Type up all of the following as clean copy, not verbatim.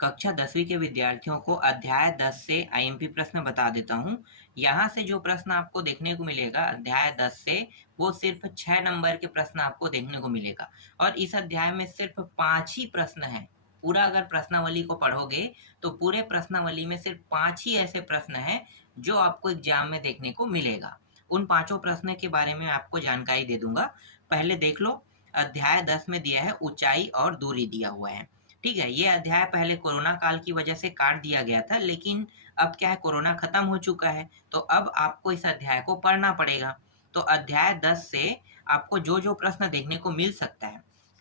कक्षा 10वीं के विद्यार्थियों को अध्याय 10 से आईएमपी प्रश्न बता देता हूँ। यहाँ से जो प्रश्न आपको देखने को मिलेगा अध्याय 10 से, वो सिर्फ 6 नंबर के प्रश्न आपको देखने को मिलेगा और इस अध्याय में सिर्फ 5 ही प्रश्न हैं। पूरा अगर प्रश्नावली को पढ़ोगे तो पूरे प्रश्नावली में सिर्फ 5 ही ऐसे प्रश्न हैं जो आपको एग्जाम में देखने को मिलेगा। उन पाँचों प्रश्न के बारे में आपको जानकारी दे दूंगा। पहले देख लो, अध्याय 10 में दिया है ऊंचाई और दूरी दिया हुआ है। ठीक है, ये अध्याय पहले कोरोना काल की वजह से काट दिया गया था, लेकिन अब क्या है, कोरोना खत्म हो चुका है, तो अब आपको इस अध्याय को पढ़ना पड़ेगा। तो अध्याय 10 से आपको जो जो प्रश्न देखने को मिल सकता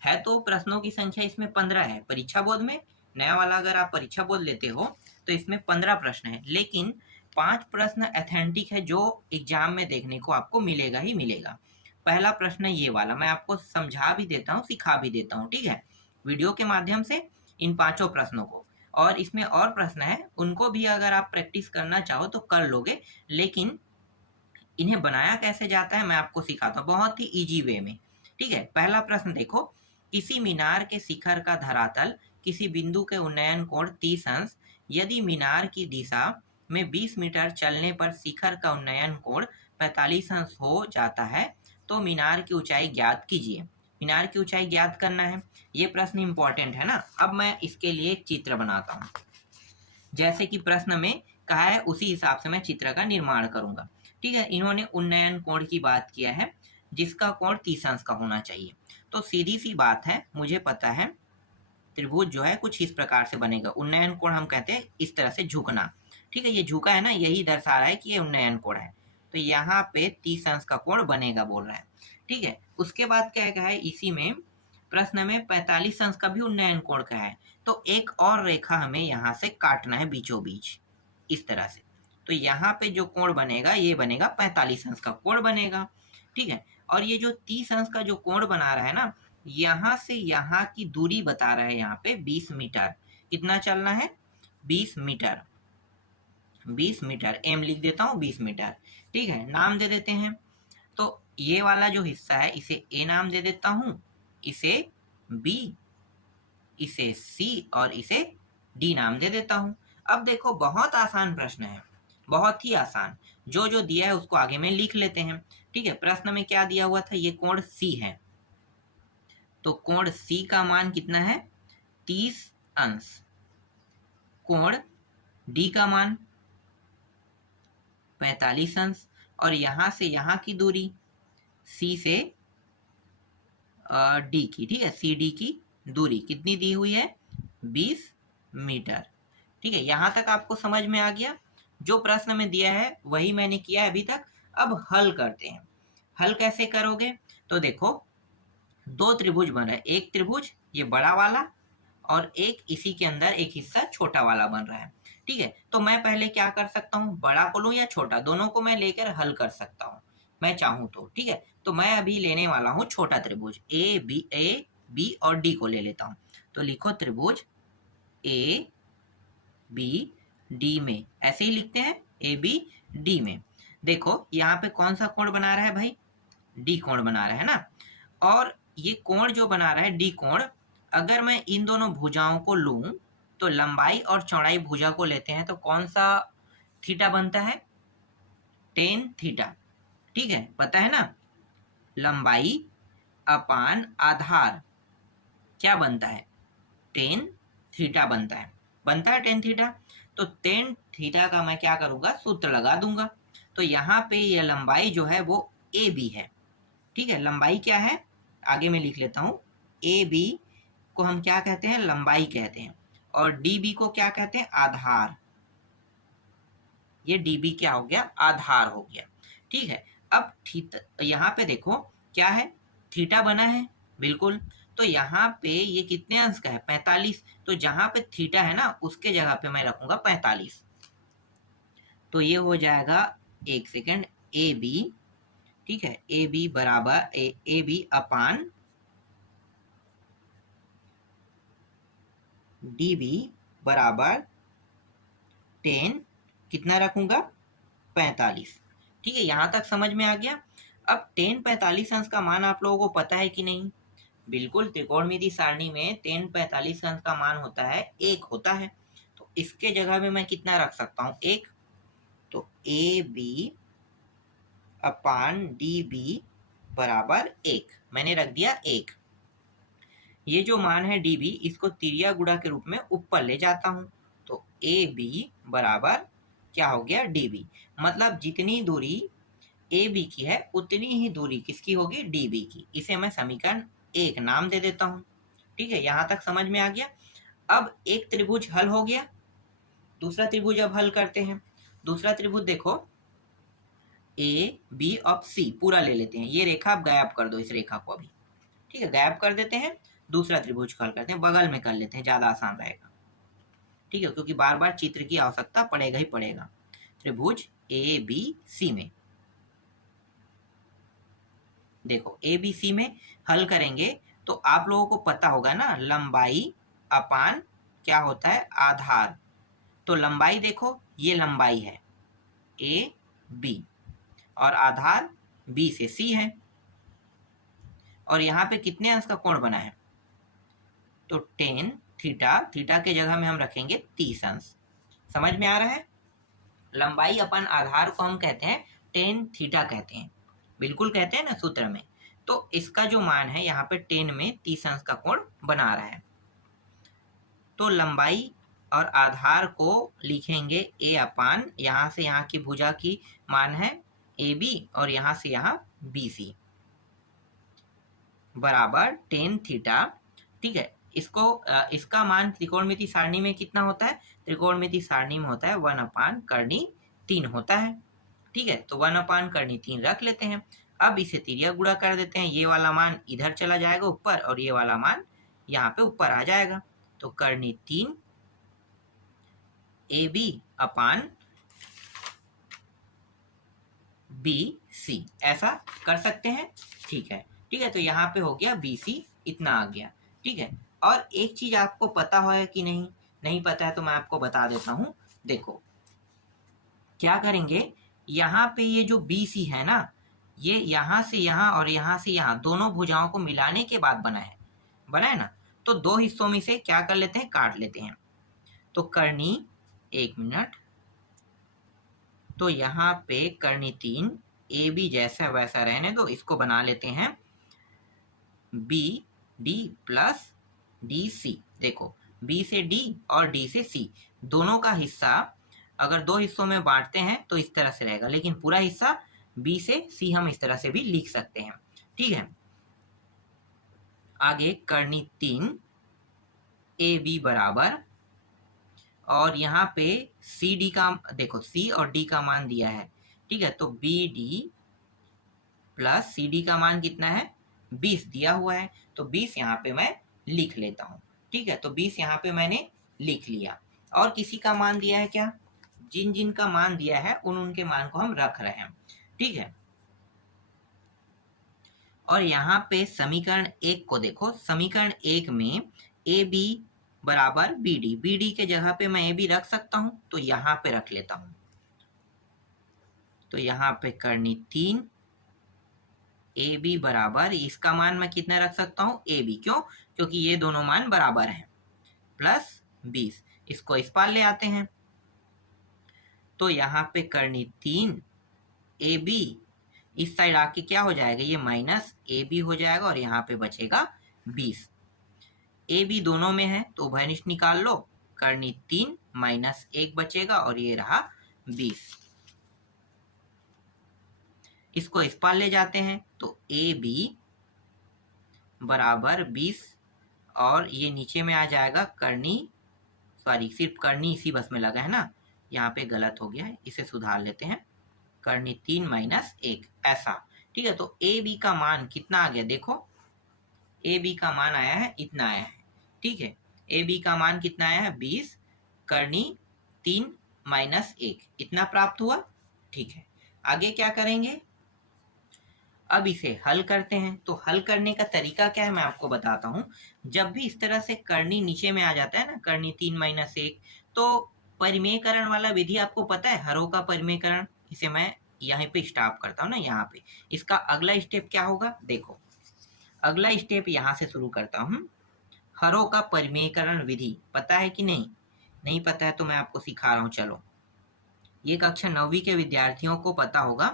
है तो प्रश्नों की संख्या इसमें 15 है। परीक्षा बोर्ड में नया वाला अगर आप परीक्षा बोर्ड लेते हो तो इसमें 15 प्रश्न है, लेकिन 5 प्रश्न अथेंटिक है जो एग्जाम में देखने को आपको मिलेगा ही मिलेगा। पहला प्रश्न ये वाला मैं आपको समझा भी देता हूँ, सिखा भी देता हूँ, ठीक है, वीडियो के माध्यम से इन पांचों प्रश्नों को। और इसमें और प्रश्न है, उनको भी अगर आप प्रैक्टिस करना चाहो तो कर लोगे, लेकिन इन्हें बनाया कैसे जाता है मैं आपको सिखाता हूँ बहुत ही इजी वे में। ठीक है, पहला प्रश्न देखो, किसी मीनार के शिखर का धरातल किसी बिंदु के उन्नयन कोण 30 अंश, यदि मीनार की दिशा में 20 मीटर चलने पर शिखर का उन्नयन कोण 45 अंश हो जाता है, तो मीनार की ऊंचाई ज्ञात कीजिए। मीनार की ऊंचाई ज्ञात करना है, ये प्रश्न इंपॉर्टेंट है ना। अब मैं इसके लिए एक चित्र बनाता हूँ, जैसे कि प्रश्न में कहा है उसी हिसाब से मैं चित्र का निर्माण करूंगा। ठीक है, इन्होंने उन्नयन कोण की बात किया है जिसका कोण 30 अंश का होना चाहिए। तो सीधी सी बात है, मुझे पता है त्रिभुज जो है कुछ इस प्रकार से बनेगा। उन्नयन कोण हम कहते हैं इस तरह से झुकना। ठीक है, ये झुका है ना, यही दर्शा रहा है कि ये उन्नयन कोण है। तो यहाँ पे 30 अंश का कोण बनेगा बोल रहा है। ठीक है, उसके बाद क्या कहा है, इसी में प्रश्न में 45 अंश का भी उन्नयन कोण का है, तो एक और रेखा हमें यहाँ से काटना है बीचों बीच इस तरह से। तो यहाँ पे जो कोण बनेगा ये बनेगा 45 अंश का कोण बनेगा। ठीक है, और ये जो 30 अंश का जो कोण बना रहा है ना, यहाँ से यहाँ की दूरी बता रहा है यहाँ पे 20 मीटर। कितना चलना है, 20 मीटर। 20 मीटर एम लिख देता हूँ, 20 मीटर। ठीक है, नाम दे देते हैं। तो ये वाला जो हिस्सा है इसे ए नाम दे देता हूँ, इसे बी, इसे सी और इसे डी नाम दे देता हूँ। अब देखो बहुत आसान प्रश्न है, बहुत ही आसान। जो जो दिया है उसको आगे में लिख लेते हैं। ठीक है, प्रश्न में क्या दिया हुआ था, ये कोण सी है, तो कोण सी का मान कितना है, 30 अंश। कोण डी का मान 45 अंश, और यहां से यहां की दूरी सी से डी की, ठीक है, सी डी की दूरी कितनी दी हुई है, 20 मीटर। ठीक है, यहां तक आपको समझ में आ गया। जो प्रश्न में दिया है वही मैंने किया है अभी तक। अब हल करते हैं। हल कैसे करोगे, तो देखो दो त्रिभुज बन रहा है, एक त्रिभुज ये बड़ा वाला और एक इसी के अंदर एक हिस्सा छोटा वाला बन रहा है। ठीक है, तो मैं पहले क्या कर सकता हूँ, बड़ा को लूँ या छोटा, दोनों को मैं लेकर हल कर सकता हूँ मैं चाहूँ तो। ठीक है, तो मैं अभी लेने वाला हूँ छोटा त्रिभुज, ए बी और डी को ले लेता हूँ। तो लिखो त्रिभुज ए बी डी में, ऐसे ही लिखते हैं, ए बी डी में। देखो यहाँ पे कौन सा कोण बना रहा है भाई, डी कोण बना रहा है ना। और ये कोण जो बना रहा है डी कोण, अगर मैं इन दोनों भुजाओं को लूं तो लंबाई और चौड़ाई भुजा को लेते हैं तो कौन सा थीटा बनता है, टेन थीटा। ठीक है, पता है ना, लंबाई अपान आधार क्या बनता है, टेन थीटा बनता है टेन थीटा। तो टेन थीटा का मैं क्या करूंगा, सूत्र लगा दूंगा। तो यहाँ पे ये लंबाई जो है वो ए बी है। ठीक है, लंबाई क्या है, आगे मैं लिख लेता हूँ, ए बी को हम क्या कहते हैं, लंबाई कहते हैं, और डी बी को क्या कहते हैं, आधार। ये डी बी क्या हो गया, आधार हो गया। ठीक है, अब यहाँ पे देखो क्या है, थीटा बना है बिल्कुल। तो यहाँ पे ये कितने अंश का है, 45। तो जहां पे थीटा है ना उसके जगह पे मैं रखूंगा 45। तो ये हो जाएगा, एक सेकेंड, ए बी, ठीक है, ए बी बराबर A B upon D B बराबर 10, कितना रखूंगा, 45। ठीक है, यहां तक समझ में आ गया। अब 10 45 अंश का मान आप लोगों को पता है कि नहीं, बिल्कुल, त्रिकोणमिति सारणी में tan 45 अंश का मान होता है 1 होता है। तो इसके जगह में मैं कितना रख सकता हूँ 1। तो A B upon D B बराबर 1 मैंने रख दिया 1। ये जो मान है डी बी इसको तिर्या गुणा के रूप में ऊपर ले जाता हूँ। तो ए बी बराबर क्या हो गया डी बी, मतलब जितनी दूरी ए बी की है उतनी ही दूरी किसकी होगी डी बी की। इसे मैं समीकरण 1 नाम दे देता हूँ। ठीक है, यहाँ तक समझ में आ गया। अब एक त्रिभुज हल हो गया, दूसरा त्रिभुज अब हल करते हैं। दूसरा त्रिभुज देखो ए बी और सी पूरा ले लेते हैं। ये रेखा आप गायब कर दो, इस रेखा को अभी। ठीक है, गायब कर देते हैं। दूसरा त्रिभुज हल करते हैं, बगल में कर लेते हैं, ज्यादा आसान रहेगा। ठीक है, क्योंकि बार बार चित्र की आवश्यकता पड़ेगा ही पड़ेगा। त्रिभुज ए बी सी में देखो, ए बी सी में हल करेंगे तो आप लोगों को पता होगा ना, लंबाई अपान क्या होता है आधार। तो लंबाई देखो, ये लंबाई है ए बी और आधार बी से सी है। और यहाँ पे कितने अंश का कोण बना है, तो tan थीटा, थीटा के जगह में हम रखेंगे 30 अंश। समझ में आ रहा है। लंबाई अपन आधार को हम कहते हैं tan थीटा कहते हैं, बिल्कुल कहते हैं ना सूत्र में। तो इसका जो मान है यहाँ पे tan में 30 अंश का कोण बना रहा है। तो लंबाई और आधार को लिखेंगे a अपान यहाँ से यहाँ की भुजा की मान है ए बी और यहाँ से यहाँ बी सी बराबर tan थीटा। ठीक है, इसका मान त्रिकोणमिति सारणी में कितना होता है, त्रिकोणमिति सारणी में होता है 1 अपान करनी 3 होता है। ठीक है, तो 1 अपान करनी 3 रख लेते हैं। अब इसे तिर्यक गुणा कर देते हैं, ये वाला मान इधर चला जाएगा ऊपर और ये वाला मान यहाँ पे ऊपर आ जाएगा। तो करनी 3 ए बी अपान बी सी ऐसा कर सकते हैं। ठीक है, ठीक है, तो यहाँ पे हो गया बी सी, इतना आ गया। ठीक है, और एक चीज आपको पता है कि नहीं, नहीं पता है तो मैं आपको बता देता हूँ। देखो क्या करेंगे, यहाँ पे ये जो बी सी है ना, ये यहाँ से यहाँ और यहाँ से यहाँ दोनों भुजाओं को मिलाने के बाद बना है ना। तो दो हिस्सों में से क्या कर लेते हैं, काट लेते हैं। तो करनी 1 मिनट, तो यहाँ पे करनी 3 ए बी जैसा वैसा रहने दो, इसको बना लेते हैं B D plus D C. देखो बी से डी और डी से सी दोनों का हिस्सा अगर दो हिस्सों में बांटते हैं तो इस तरह से रहेगा, लेकिन पूरा हिस्सा बी से सी हम इस तरह से भी लिख सकते हैं। ठीक है, आगे करनी 3 ए बी बराबर, और यहाँ पे सी डी का देखो सी और डी का मान दिया है। ठीक है, तो B D plus C D का मान कितना है 20 दिया हुआ है, तो 20 यहाँ पे मैं लिख लेता हूँ। ठीक है, तो 20 यहाँ पे मैंने लिख लिया। और किसी का मान दिया है क्या, जिन जिन का मान दिया है उनके मान को हम रख रहे हैं। ठीक है, और यहाँ पे समीकरण 1 को देखो, समीकरण 1 में ए बी बराबर बी डी, बी डी के जगह पे मैं ए बी रख सकता हूँ, तो यहाँ पे रख लेता हूँ। तो यहाँ पे करनी 3 ए बी बराबर, इसका मान मैं कितना रख सकता हूँ ए बी, क्यों, क्योंकि ये दोनों मान बराबर हैं, प्लस 20, इसको इस पार ले आते हैं। तो यहाँ पे करनी 3 ए बी, इस साइड आके क्या हो जाएगा, ये माइनस ए बी हो जाएगा और यहाँ पे बचेगा 20। ए बी दोनों में है तो उभयनिष्ठ निकाल लो, करनी 3 माइनस 1 बचेगा और ये रहा 20। इसको इस पार ले जाते हैं, तो ए बी बराबर 20 और ये नीचे में आ जाएगा करनी, सॉरी सिर्फ करनी इसी बस में लगा है ना, यहाँ पे गलत हो गया है, इसे सुधार लेते हैं, करनी 3 माइनस 1 ऐसा। ठीक है, तो ए बी का मान कितना आ गया, देखो ए बी का मान आया है इतना आया है। ठीक है, ए बी का मान कितना आया है 20, करनी 3 माइनस 1 इतना प्राप्त हुआ। ठीक है, आगे क्या करेंगे, अब इसे हल करते हैं। तो हल करने का तरीका क्या है मैं आपको बताता हूँ। जब भी इस तरह से करनी नीचे में आ जाता है ना, करनी 3 माइनस 1, तो परिमेयकरण वाला विधि आपको पता है, हरों का परिमेयकरण, इसे मैं यहाँ पे स्टॉप करता हूँ ना, यहाँ पे इसका अगला स्टेप क्या होगा, देखो अगला स्टेप यहाँ से शुरू करता हूँ। हरों का परिमेयकरण विधि पता है कि नहीं? नहीं पता है तो मैं आपको सिखा रहा हूँ। चलो, ये कक्षा 9वीं के विद्यार्थियों को पता होगा,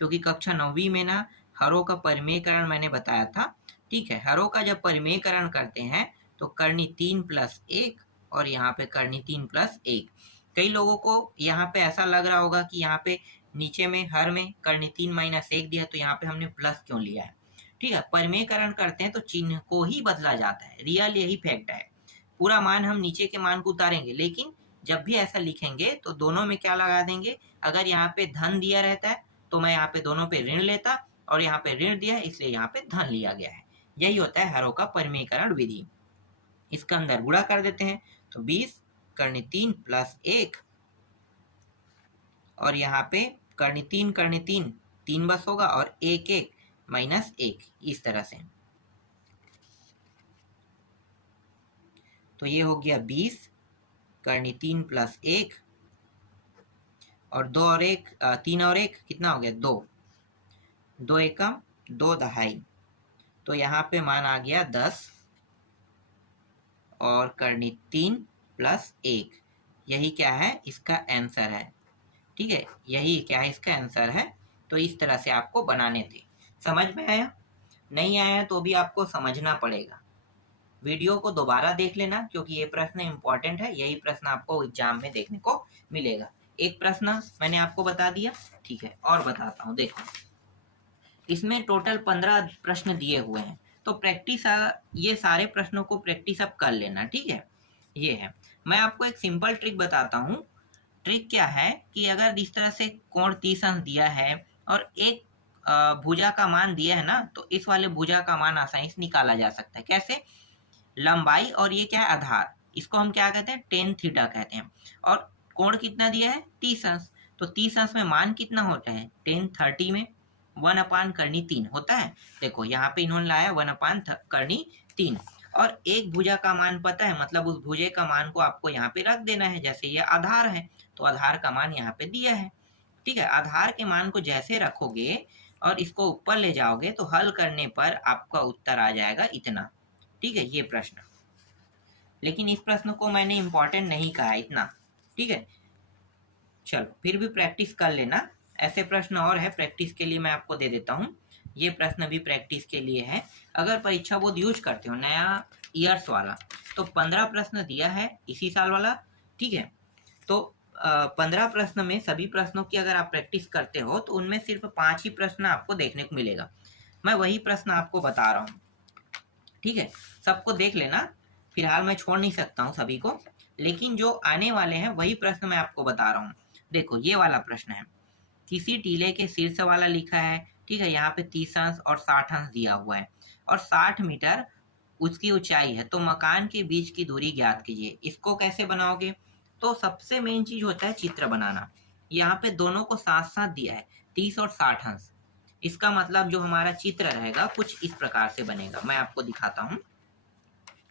क्योंकि कक्षा 9वीं में ना हरों का परिमेयकरण मैंने बताया था। ठीक है, हरों का जब परिमेयकरण करते हैं तो कर्णी 3+1 और यहाँ पे कर्णी 3+1। कई लोगों को यहाँ पे ऐसा लग रहा होगा कि यहाँ पे नीचे में हर में कर्णी 3-1 दिया, तो यहाँ पे हमने प्लस क्यों लिया है? ठीक है, परिमेयकरण करते हैं तो चिन्ह को ही बदला जाता है, रियल यही फैक्ट है। पूरा मान हम नीचे के मान को उतारेंगे, लेकिन जब भी ऐसा लिखेंगे तो दोनों में क्या लगा देंगे? अगर यहाँ पे धन दिया रहता है तो मैं यहाँ पे दोनों पे ऋण लेता, और यहाँ पे ऋण दिया है इसलिए यहाँ पे धन लिया गया है। यही होता है हरों का परिमेयकरण विधि। इसका अंदर गुणा कर देते हैं तो 20 कर्णी 3+1, और यहाँ पे कर्णी 3 बस होगा, और 1 इस तरह से। तो ये हो गया 20 कर्णी 3+1, और 2 और 1 3 और 1 कितना हो गया? 2। 2 एकम 2 दहाई, तो यहाँ पे मान आ गया 10, और कर्णी 3+1, यही क्या है? इसका आंसर है। ठीक है, यही क्या है? इसका आंसर है। तो इस तरह से आपको बनाने थे। समझ में आया? नहीं आया तो भी आपको समझना पड़ेगा। वीडियो को दोबारा देख लेना, क्योंकि ये प्रश्न इंपॉर्टेंट है। यही प्रश्न आपको एग्जाम में देखने को मिलेगा। एक प्रश्न मैंने आपको बता दिया, ठीक है, और बताता हूँ। देखो, इसमें टोटल 15 प्रश्न दिए हुए हैं, तो प्रैक्टिस ये सारे प्रश्नों को प्रैक्टिस अब कर लेना। ठीक है, ये है। मैं आपको एक सिंपल ट्रिक बताता हूँ। ट्रिक क्या है कि अगर इस तरह से कोण 30 अंश दिया है और एक भुजा का मान दिया है ना, तो इस वाले भुजा का मान आसानी से निकाला जा सकता है। कैसे? लंबाई और ये क्या है? आधार, इसको हम क्या कहते हैं? टेन थीटा कहते हैं। और कोण कितना दिया है? 30 अंश। तो 30 अंश में मान कितना होता है? 10/30 में 1/कर्णी 3 होता है। देखो यहाँ पे इन्होंने लाया 1/कर्णी 3, और एक भुजा का मान पता है, मतलब उस भुजे का मान को आपको यहाँ पे रख देना है। जैसे ये आधार है तो आधार का मान यहाँ पे दिया है। ठीक है, आधार के मान को जैसे रखोगे और इसको ऊपर ले जाओगे तो हल करने पर आपका उत्तर आ जाएगा इतना। ठीक है, ये प्रश्न। लेकिन इस प्रश्न को मैंने इंपॉर्टेंट नहीं कहा इतना। ठीक है, चलो फिर भी प्रैक्टिस कर लेना। ऐसे प्रश्न और है, प्रैक्टिस के लिए मैं आपको दे देता हूँ। ये प्रश्न भी प्रैक्टिस के लिए है। अगर परीक्षा बोर्ड यूज करते हो नया ईयर्स वाला, तो 15 प्रश्न दिया है इसी साल वाला। ठीक है, तो 15 प्रश्न में सभी प्रश्नों की अगर आप प्रैक्टिस करते हो तो उनमें सिर्फ 5 ही प्रश्न आपको देखने को मिलेगा। मैं वही प्रश्न आपको बता रहा हूँ। ठीक है, सबको देख लेना, फिलहाल मैं छोड़ नहीं सकता हूँ सभी को, लेकिन जो आने वाले हैं वही प्रश्न मैं आपको बता रहा हूँ। देखो, ये वाला प्रश्न है, किसी टीले के शीर्ष वाला लिखा है। ठीक है, यहाँ पे 30 अंश और 60 अंश दिया हुआ है, और 60 मीटर उसकी ऊंचाई है, तो मकान के बीच की दूरी ज्ञात कीजिए। इसको कैसे बनाओगे? तो सबसे मेन चीज होता है चित्र बनाना। यहाँ पे दोनों को साथ साथ दिया है, 30 और 60 अंश। इसका मतलब जो हमारा चित्र रहेगा कुछ इस प्रकार से बनेगा। मैं आपको दिखाता हूँ,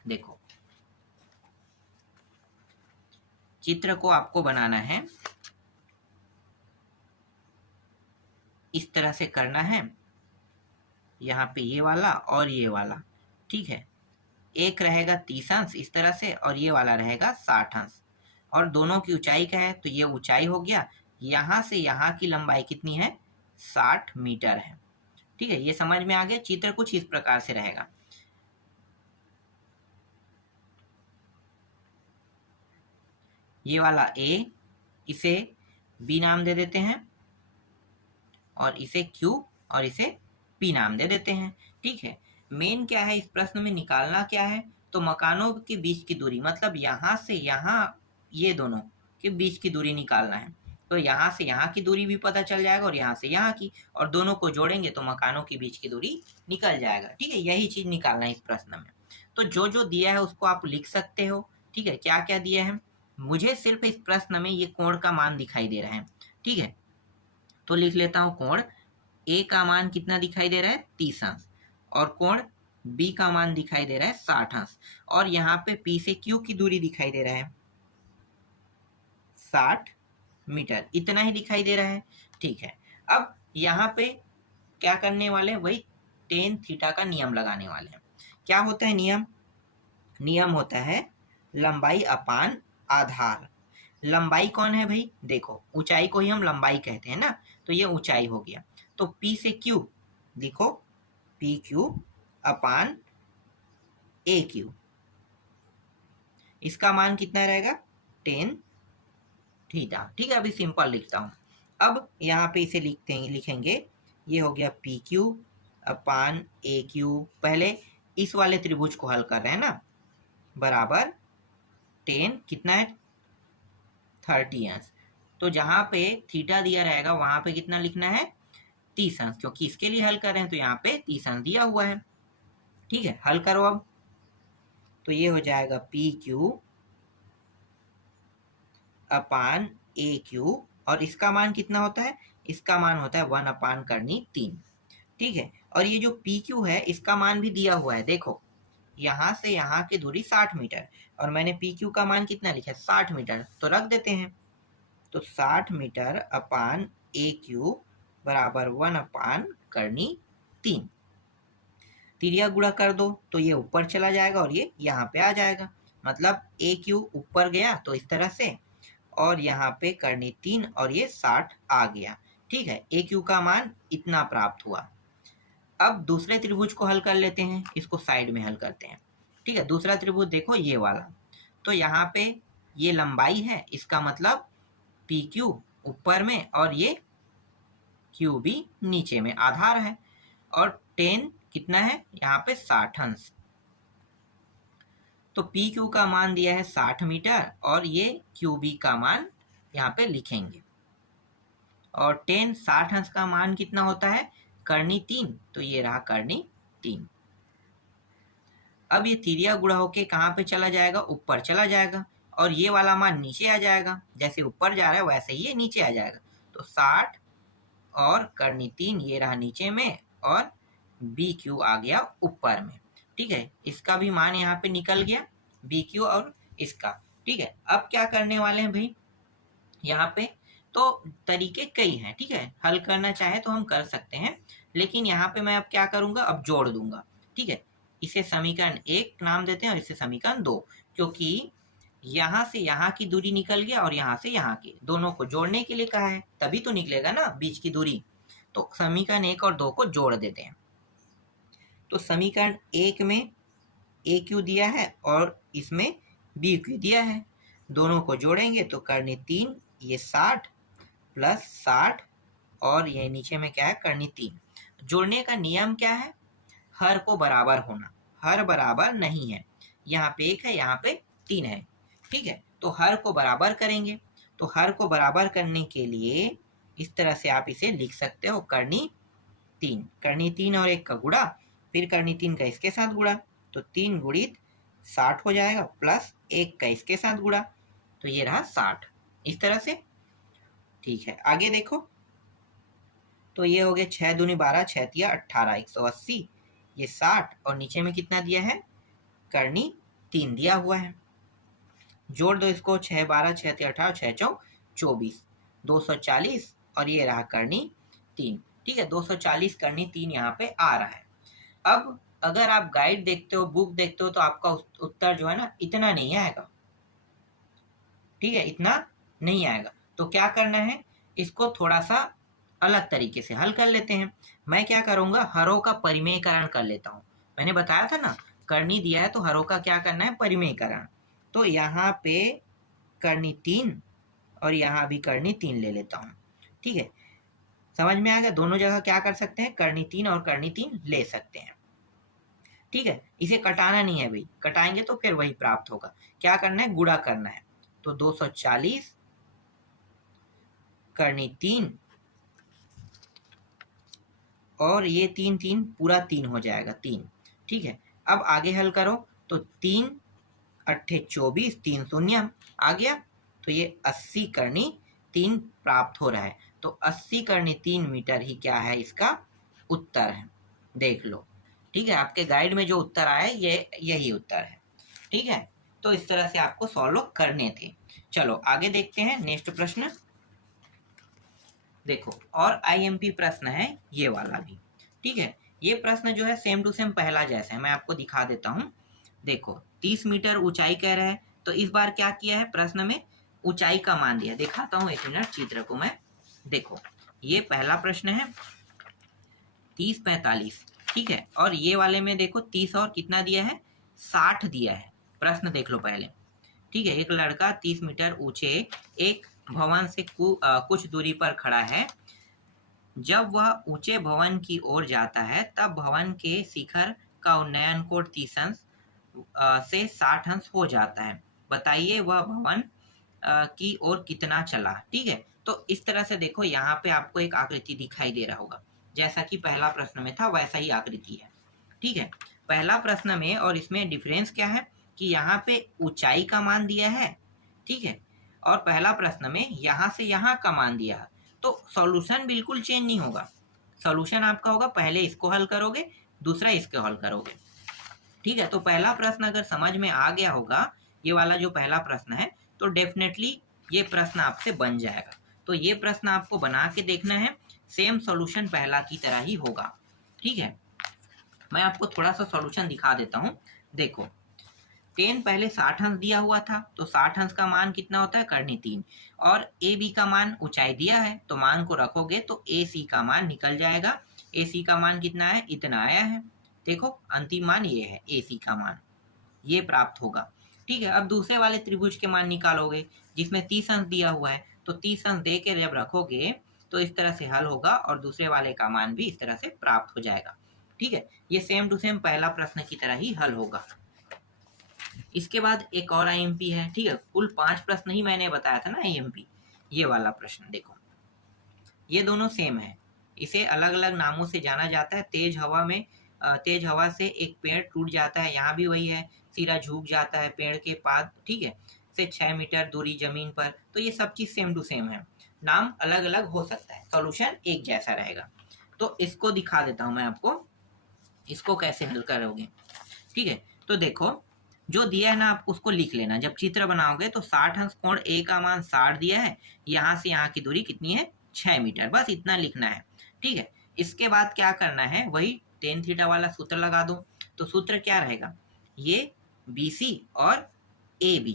देखो। चित्र को आपको बनाना है, इस तरह से करना है। यहाँ पे ये वाला और ये वाला, ठीक है, एक रहेगा 30 अंश इस तरह से, और ये वाला रहेगा 60 अंश, और दोनों की ऊंचाई क्या है? तो ये ऊंचाई हो गया। यहाँ से यहाँ की लंबाई कितनी है? 60 मीटर है। ठीक है, ये समझ में आ गया। चित्र कुछ इस प्रकार से रहेगा। ये वाला ए, इसे बी नाम दे देते हैं, और इसे क्यू और इसे पी नाम दे देते हैं। ठीक है, मेन क्या है इस प्रश्न में निकालना क्या है? तो मकानों के बीच की दूरी, मतलब यहाँ से यहाँ ये दोनों के बीच की दूरी निकालना है। तो यहाँ से यहाँ की दूरी भी पता चल जाएगा, और यहाँ से यहाँ की, और दोनों को जोड़ेंगे तो मकानों के बीच की दूरी निकल जाएगा। ठीक है, यही चीज निकालना है इस प्रश्न में। तो जो जो दिया है उसको आप लिख सकते हो। ठीक है, क्या क्या दिया है? मुझे सिर्फ इस प्रश्न में ये कोण का मान दिखाई दे रहा है। ठीक है, तो लिख लेता हूँ कोण ए का मान कितना दिखाई दे रहा है? 30 अंश, और कोण बी का मान दिखाई दे रहा है 60 अंश, और यहाँ पे पी से क्यू की दूरी दिखाई दे रहा है 60 मीटर, इतना ही दिखाई दे रहा है। ठीक है, अब यहाँ पे क्या करने वाले? वही टेन थीटा का नियम लगाने वाले हैं। क्या होता है नियम? नियम होता है लंबाई अपान आधार। लंबाई कौन है भाई? देखो, ऊंचाई को ही हम लंबाई कहते हैं ना, तो ये ऊंचाई हो गया। तो P से Q, देखो पी क्यू अपान ए क्यू, इसका मान कितना रहेगा? Tan theta. ठीक है, अभी सिंपल लिखता हूँ। अब यहाँ पे इसे लिखेंगे, ये हो गया पी क्यू अपान ए क्यू। पहले इस वाले त्रिभुज को हल कर रहे हैं ना, बराबर टेन कितना है? 30 अंश। तो जहाँ पे थीटा दिया रहेगा वहाँ पे कितना लिखना है? 30 अंश, क्योंकि इसके लिए हल कर रहे हैं तो यहाँ पे 30 अंश दिया हुआ है। ठीक है, हल करो अब। तो ये हो जाएगा पी क्यू अपान ए क्यू, और इसका मान कितना होता है? इसका मान होता है 1 अपान करनी 3। ठीक है, और ये जो पी क्यू है इसका मान भी दिया हुआ है। देखो, यहाँ से यहाँ की दूरी 60 मीटर, और मैंने पी क्यू का मान कितना लिखा है? 60 मीटर, तो रख देते हैं। तो 60 मीटर अपान ए क्यू बराबर 1 अपान करनी 3। तिरिया गुणा कर दो तो ये ऊपर चला जाएगा और ये यहाँ पे आ जाएगा, मतलब ए क्यू ऊपर गया तो इस तरह से, और यहाँ पे करनी 3 और ये 60 आ गया। ठीक है, ए क्यू का मान इतना प्राप्त हुआ। अब दूसरे त्रिभुज को हल कर लेते हैं, इसको साइड में हल करते हैं। ठीक है, दूसरा त्रिभुज देखो ये वाला, तो यहाँ पे ये लंबाई है, इसका मतलब पी क्यू ऊपर में और ये क्यू भी नीचे में आधार है, और 10 कितना है? यहाँ पे 60 अंश। तो पी क्यू का मान दिया है 60 मीटर, और ये क्यू बी का मान यहाँ पे लिखेंगे। और 10 60 अंश का मान कितना होता है? करनी 3, तो ये रहा करनी 3। अब ये तिरिया गुणा होके कहाँ पे चला जाएगा? ऊपर चला जाएगा, और ये वाला मान नीचे आ जाएगा। जैसे ऊपर जा रहा है वैसे ही ये नीचे आ जाएगा। तो 60 और करनी 3 ये रहा नीचे में, और बी क्यू आ गया ऊपर में। ठीक है, इसका भी मान यहाँ पे निकल गया, बी क्यू और इसका। ठीक है, अब क्या करने वाले हैं भाई? यहाँ पे तो तरीके कई हैं। ठीक है, हल करना चाहे तो हम कर सकते हैं, लेकिन यहाँ पे मैं अब क्या करूँगा? अब जोड़ दूंगा। ठीक है, इसे समीकरण 1 नाम देते हैं और इसे समीकरण 2, क्योंकि यहाँ से यहाँ की दूरी निकल गया और यहाँ से यहाँ की, दोनों को जोड़ने के लिए कहा है, तभी तो निकलेगा ना बीच की दूरी। तो समीकरण 1 और 2 को जोड़ देते हैं। तो समीकरण 1 में ए क्यू दिया है और इसमें बी क्यू दिया है, दोनों को जोड़ेंगे तो करनी 3, ये 60 प्लस 60, और ये नीचे में क्या है? करनी 3। जोड़ने का नियम क्या है? हर को बराबर होना। हर बराबर नहीं है, यहाँ पे 1 है, यहाँ पे 3 है। ठीक है, तो हर को बराबर करेंगे। तो हर को बराबर करने के लिए इस तरह से आप इसे लिख सकते हो, करनी 3, करनी 3 और 1 का गुणा, फिर करनी 3 का इसके साथ गुणा, तो 3 गुणित 60 हो जाएगा, प्लस 1 का इसके साथ गुणा, तो ये रहा 60, इस तरह से। ठीक है, आगे देखो, तो ये हो गया 6 दूनी 12, 6 तिया 18, 180, ये 60, और नीचे में कितना दिया है? करनी 3 दिया हुआ है। जोड़ दो इसको, 6 12, 6 तिया 18, 6 चौक 24, 240, और ये रहा करनी 3। ठीक है, 240 करनी 3 यहाँ पे आ रहा है। अब अगर आप गाइड देखते हो, बुक देखते हो, तो आपका उत्तर जो है ना, इतना नहीं आएगा। ठीक है, इतना नहीं आएगा। तो क्या करना है? इसको थोड़ा सा अलग तरीके से हल कर लेते हैं। मैं क्या करूँगा? हरों का परिमेयकरण कर लेता हूँ। मैंने बताया था ना, करनी दिया है तो हरों का क्या करना है? परिमेयकरण। तो यहाँ पे करनी 3 और यहाँ भी करनी 3 ले लेता हूँ। ठीक है, समझ में आ गया? दोनों जगह क्या कर सकते हैं? करनी 3 और करनी 3 ले सकते हैं। ठीक है, इसे कटाना नहीं है भाई, कटाएंगे तो फिर वही प्राप्त होगा। क्या करना है? गुणा करना है। तो 240 करनी 3, और ये 3 3 पूरा 3 हो जाएगा, 3। ठीक है, अब आगे हल करो, तो 3 अट्ठे 24, 3 शून्य आ गया, तो ये 80 करनी 3 प्राप्त हो रहा है। तो 80 करनी 3 मीटर ही क्या है? इसका उत्तर है। देख लो। ठीक है, आपके गाइड में जो उत्तर आया है ये यही उत्तर है। ठीक है, तो इस तरह से आपको सॉल्व करने थे। चलो आगे देखते हैं नेक्स्ट प्रश्न। देखो, और आईएमपी प्रश्न है ये वाला भी। ठीक है, ये प्रश्न जो है सेम टू सेम पहला जैसा है, मैं आपको दिखा देता हूँ। देखो 30 मीटर ऊंचाई कह रहा है, तो इस बार क्या किया है प्रश्न में, ऊंचाई का मान दिया। दिखाता हूँ 1 मिनट चित्र को मैं। देखो ये पहला प्रश्न है 30 45, ठीक है, और ये वाले में देखो 30 और कितना दिया है 60 दिया है। प्रश्न देख लो पहले, ठीक है। एक लड़का 30 मीटर ऊंचे एक भवन से कुछ दूरी पर खड़ा है। जब वह ऊंचे भवन की ओर जाता है तब भवन के शिखर का उन्नयन कोण 30 अंश से 60 अंश हो जाता है। बताइए वह भवन की ओर कितना चला, ठीक है। तो इस तरह से देखो यहाँ पे आपको एक आकृति दिखाई दे रहा होगा, जैसा कि पहला प्रश्न में था वैसा ही आकृति है, ठीक है। पहला प्रश्न में और इसमें डिफरेंस क्या है कि यहाँ पे ऊंचाई का मान दिया है, ठीक है, और पहला प्रश्न में यहाँ से यहाँ का मान दिया है। तो सॉल्यूशन बिल्कुल चेंज नहीं होगा। सॉल्यूशन आपका होगा पहले इसको हल करोगे, दूसरा इसको हल करोगे, ठीक है। तो पहला प्रश्न अगर समझ में आ गया होगा, ये वाला जो पहला प्रश्न है, तो डेफिनेटली ये प्रश्न आपसे बन जाएगा। तो ये प्रश्न आपको बना के देखना है, सेम सॉल्यूशन पहला की तरह ही होगा, ठीक है। मैं आपको थोड़ा सा सॉल्यूशन दिखा देता हूँ। देखो 10 पहले 60 अंश दिया हुआ था, तो 60 अंश का मान कितना होता है करनी 3, और ए बी का मान ऊंचाई दिया है, तो मान को रखोगे तो ए सी का मान निकल जाएगा। ए सी का मान कितना है, इतना आया है। देखो अंतिम मान ये है, ए सी का मान ये प्राप्त होगा, ठीक है। अब दूसरे वाले त्रिभुज के मान निकालोगे जिसमें 30 अंश दिया हुआ है, तो 30 अंश दे के जब रखोगे तो इस तरह से हल होगा और दूसरे वाले का मान भी इस तरह से प्राप्त हो जाएगा, ठीक है। ये सेम टू सेम पहला प्रश्न की तरह ही हल होगा। इसके बाद एक और आईएमपी है, ठीक है। कुल 5 प्रश्न ही मैंने बताया था ना आईएमपी। ये वाला प्रश्न देखो, ये दोनों सेम है, इसे अलग अलग नामों से जाना जाता है। तेज हवा से एक पेड़ टूट जाता है, यहाँ भी वही है, सिरा झुक जाता है पेड़ के पास, ठीक है, से 6 मीटर दूरी जमीन पर। तो ये सब चीज सेम टू सेम है, नाम अलग अलग हो सकता है, सॉल्यूशन एक जैसा रहेगा। तो इसको दिखा देता हूं मैं आपको, इसको कैसे हल करोगे, ठीक है। तो देखो जो दिया है ना आप उसको लिख लेना। जब चित्र बनाओगे तो 60 अंश कोण ए का मान 60 दिया है, यहाँ से यहाँ की दूरी कितनी है 6 मीटर, बस इतना लिखना है, ठीक है। इसके बाद क्या करना है, वही टेन थीटा वाला सूत्र लगा दो। तो सूत्र क्या रहेगा, ये BC और AB,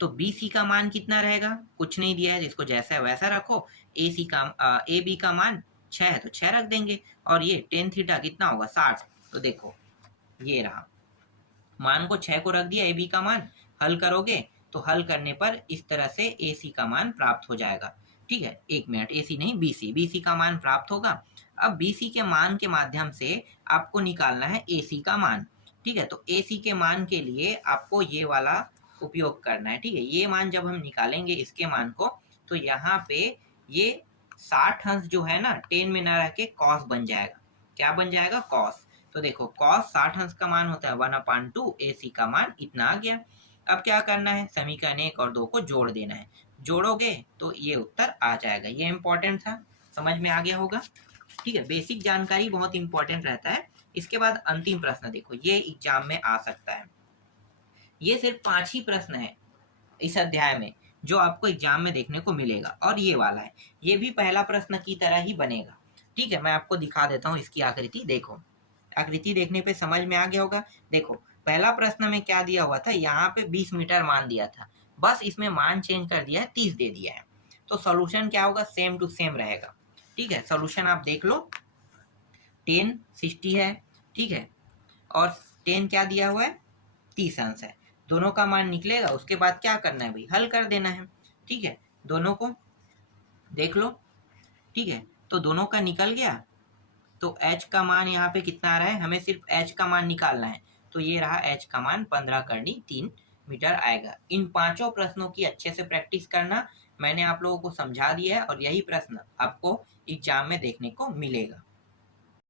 तो BC का मान कितना रहेगा, कुछ नहीं दिया है, इसको जैसा है वैसा रखो। AB का मान 6 है तो 6 रख देंगे, और ये टेन थीटा कितना होगा 60। तो देखो ये रहा, मान को 6 को रख दिया, AB का मान हल करोगे तो हल करने पर इस तरह से AC का मान प्राप्त हो जाएगा, ठीक है। 1 मिनट, AC नहीं BC का मान प्राप्त होगा। अब BC के मान के माध्यम से आपको निकालना है AC का मान, ठीक है। तो AC के मान के लिए आपको ये वाला उपयोग करना है, ठीक है। ये मान जब हम निकालेंगे इसके मान को, तो यहाँ पे ये 60 अंश जो है ना 10 में ना रह के कॉस बन जाएगा। क्या बन जाएगा, कॉस। तो देखो कॉस 60 अंश का मान होता है 1/2, AC का मान इतना आ गया। अब क्या करना है, समीकरण 1 और 2 को जोड़ देना है। जोड़ोगे तो ये उत्तर आ जाएगा। ये इंपॉर्टेंट था, समझ में आ गया होगा, ठीक है। बेसिक जानकारी बहुत इंपॉर्टेंट रहता है। इसके बाद अंतिम प्रश्न देखो, ये एग्जाम में आ सकता है। ये सिर्फ 5 ही प्रश्न है इस अध्याय में जो आपको एग्जाम में देखने को मिलेगा, और ये वाला है, ये भी पहला प्रश्न की तरह ही बनेगा, ठीक है। मैं आपको दिखा देता हूँ इसकी आकृति। देखो आकृति देखने पे समझ में आ गया होगा। देखो पहला प्रश्न में क्या दिया हुआ था, यहाँ पे 20 मीटर मान दिया था, बस इसमें मान चेंज कर दिया है, 30 दे दिया है। तो सॉल्यूशन क्या होगा, सेम टू सेम रहेगा, ठीक है। सॉल्यूशन आप देख लो, 10 60 है, ठीक है, और 10 क्या दिया हुआ है 30 अंश है, दोनों का मान निकलेगा। उसके बाद क्या करना है भाई, हल कर देना है, ठीक है। दोनों को देख लो, ठीक है, तो दोनों का निकल गया। तो h का मान यहाँ पे कितना आ रहा है, हमें सिर्फ h का मान निकालना है। तो ये रहा h का मान 15/3 मीटर आएगा। इन 5 प्रश्नों की अच्छे से प्रैक्टिस करना, मैंने आप लोगों को समझा दिया है, और यही प्रश्न आपको एग्जाम में देखने को मिलेगा।